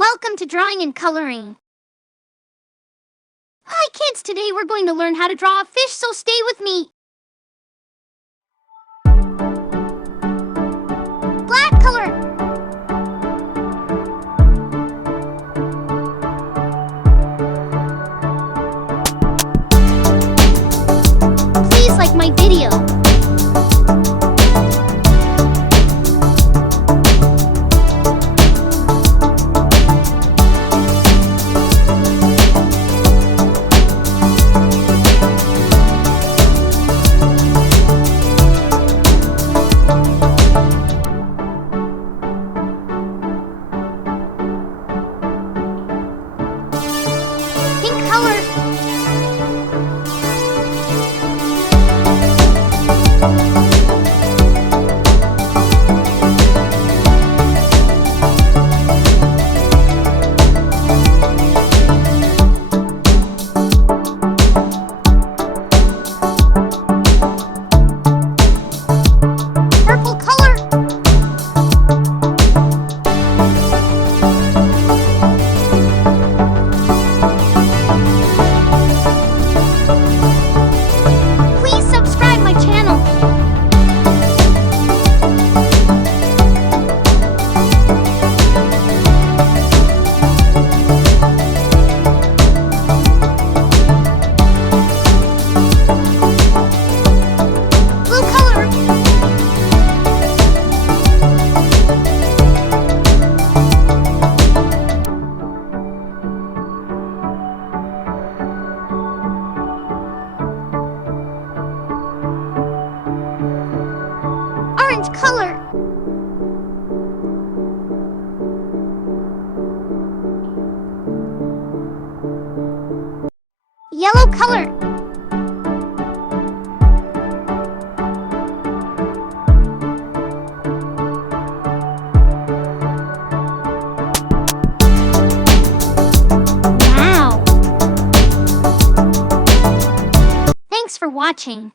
Welcome to Drawing and Coloring. Hi kids, today we're going to learn how to draw a fish, so stay with me. Black color. Please like my video. Pink color. Purple color. Please subscribe my channel. Blue color. Orange color. Yellow color. Wow. Thanks for watching.